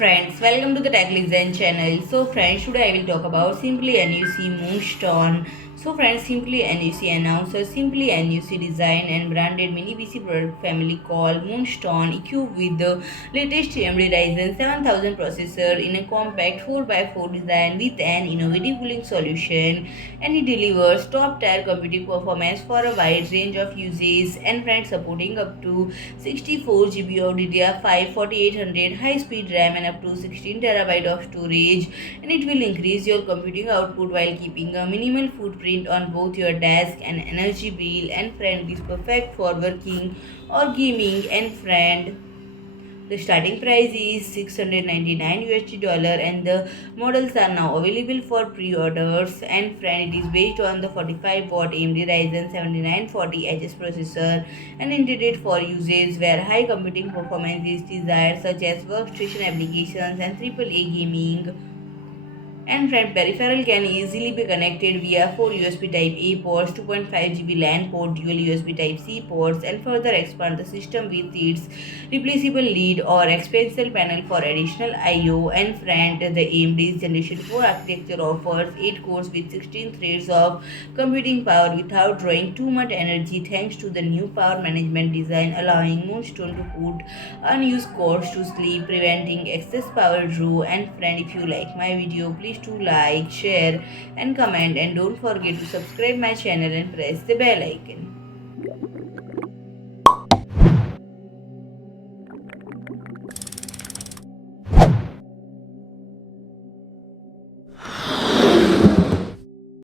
friends, welcome to the Tech Listen channel. So friends, today I will talk about Simply NUC Moonstone. So friends, Simply NUC announces Simply NUC design and branded mini PC product family called Moonstone, equipped with the latest AMD Ryzen 7000 processor in a compact 4x4 design with an innovative cooling solution, and it delivers top-tier computing performance for a wide range of uses, and friends, supporting up to 64 GB of DDR5-4800 high-speed RAM and up to 16 TB of storage, and it will increase your computing output while keeping a minimal footprint on both your desk and energy bill. And friend, it is perfect for working or gaming. And friend, the starting price is $699 USD, and the models are now available for pre-orders. And friend, it is based on the 45-watt AMD Ryzen 7940HS processor and intended for uses where high computing performance is desired, such as workstation applications and AAA gaming. And friend, peripheral can easily be connected via 4 USB Type-A ports, 2.5 GB LAN port, dual USB Type-C ports, and further expand the system with its replaceable lead or expansor panel for additional I/O. And friend, the AMD's Generation 4 architecture offers 8 cores with 16 threads of computing power without drawing too much energy, thanks to the new power management design, allowing Moonstone to put unused cores to sleep, preventing excess power draw. And friend, if you like my video, please to like, share and comment, and don't forget to subscribe my channel and press the bell icon.